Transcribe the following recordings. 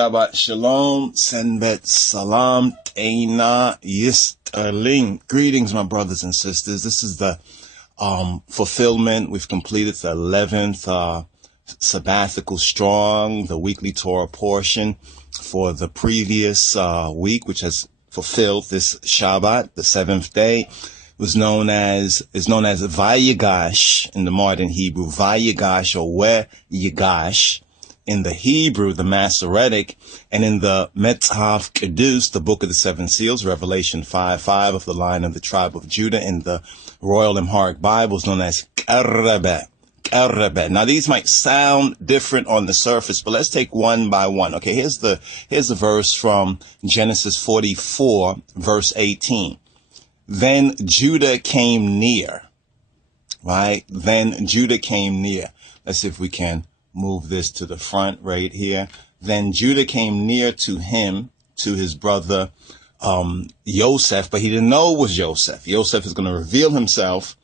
Shabbat Shalom, Senbet Salam, Teina Yisterling. Greetings, my brothers and sisters. This is the fulfillment. We've completed the 11th sabbatical strong, the weekly Torah portion for the previous week, which has fulfilled this Shabbat, the 7th day. Is known as Vayigash in the modern Hebrew, Vayigash or Vayigash in the Hebrew, the Masoretic, and in the Metzhaf Kedus, the Book of the Seven Seals, Revelation 5:5 of the line of the tribe of Judah in the Royal Amharic Bible is known as Karebe. Now these might sound different on the surface, but let's take one by one. Okay, here's the verse from Genesis 44, verse 18. Then Judah came near, right? Then Judah came near. Let's see if we can move this to the front right here. Then Judah came near to him, to his brother, Joseph, but he didn't know it was Joseph. Joseph is going to reveal himself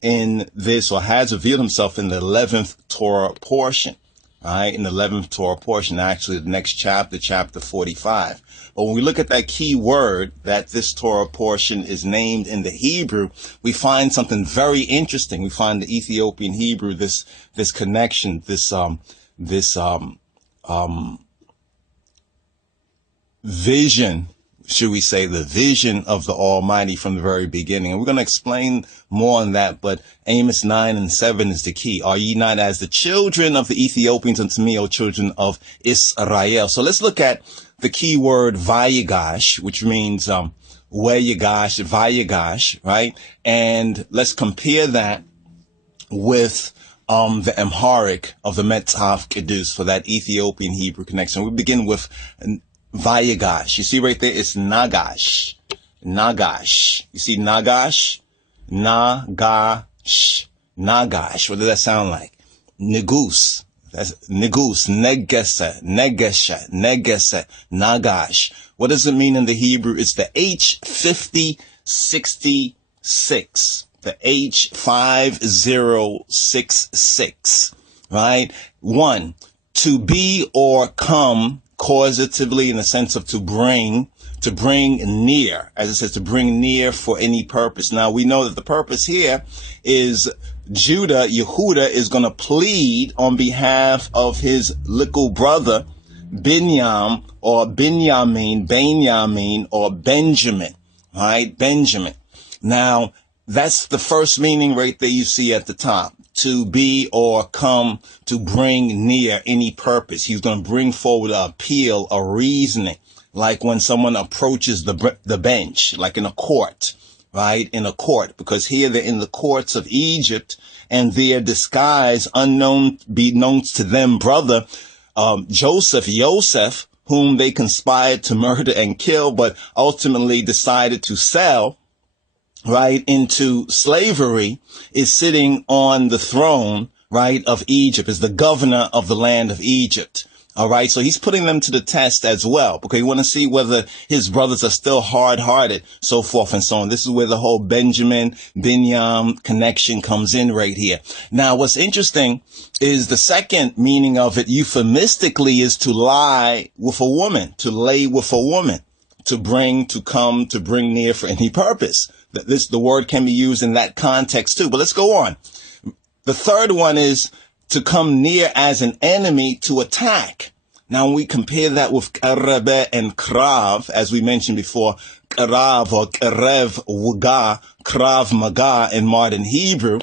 in this, or has revealed himself in the 11th Torah portion, right? In the 11th Torah portion, actually the next chapter, chapter 45. But when we look at that key word that this Torah portion is named in the Hebrew, we find something very interesting. We find the Ethiopian Hebrew, this connection, this vision, should we say, the vision of the Almighty from the very beginning. And we're going to explain more on that, but Amos 9:7 is the key. Are ye not as the children of the Ethiopians unto me, O children of Israel? So let's look at the key word Vayigash, which means Vayigash, right? And let's compare that with the Amharic of the Metzhaf Kedus for that Ethiopian Hebrew connection. We begin with Vayigash. You see right there, it's Nagash. Nagash. You see Nagash? Nagash. Nagash. What does that sound like? Negus. That's Negus. Negeseh. Negeseh. Negeseh. Nagash. What does it mean in the Hebrew? It's the H5066. The H5066. Right? 1. To be or come causatively in the sense of to bring near, as it says, to bring near for any purpose. Now we know that the purpose here is Yehuda is going to plead on behalf of his little brother, Benjamin, or Benjamin, right? Benjamin. Now that's the first meaning right there you see at the top. To be or come, to bring near any purpose. He's going to bring forward an appeal, a reasoning, like when someone approaches the bench, like in a court, right? In a court, because here they're in the courts of Egypt, and their disguise, unknown, be known to them, brother, Joseph, whom they conspired to murder and kill, but ultimately decided to sell, right, into slavery, is sitting on the throne, right, of Egypt, is the governor of the land of Egypt. All right. So he's putting them to the test as well, because you want to see whether his brothers are still hard-hearted, so forth and so on. This is where the whole Binyam connection comes in right here. Now, what's interesting is the second meaning of it euphemistically is to lie with a woman, to lay with a woman, to bring, to come, to bring near for any purpose. The word can be used in that context too. But let's go on. The third one is to come near as an enemy to attack. Now, when we compare that with Karebe and Krav, as we mentioned before, Karav or Karev Wuga, Krav Maga in modern Hebrew,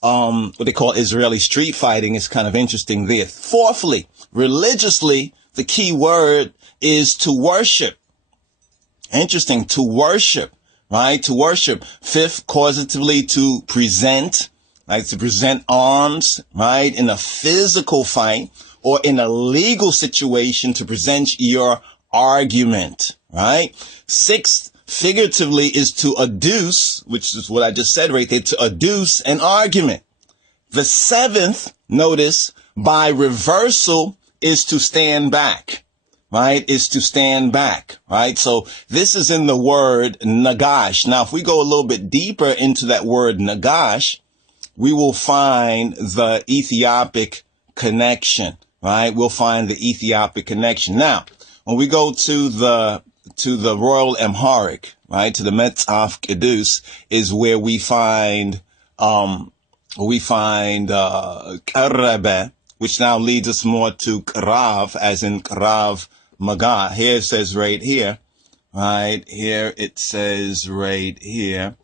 what they call Israeli street fighting is kind of interesting there. Fourthly, religiously, the key word is to worship. Interesting, to worship, right? To worship. Fifth, causatively, to present, like to present arms, right? In a physical fight or in a legal situation to present your argument, right? Sixth, figuratively, is to adduce, which is what I just said right there, to adduce an argument. The seventh, notice, by reversal, is to stand back. Right, is to stand back, right? So this is in the word Nagash. Now, if we go a little bit deeper into that word Nagash, we will find the Ethiopic connection, right? We'll find the Ethiopic connection. Now, when we go to the Royal Amharic, right, to the Metzaf Kedus, is where we find Karebe, which now leads us more to Krav, as in Krav Maga. Here it says right here, right here, it says right here,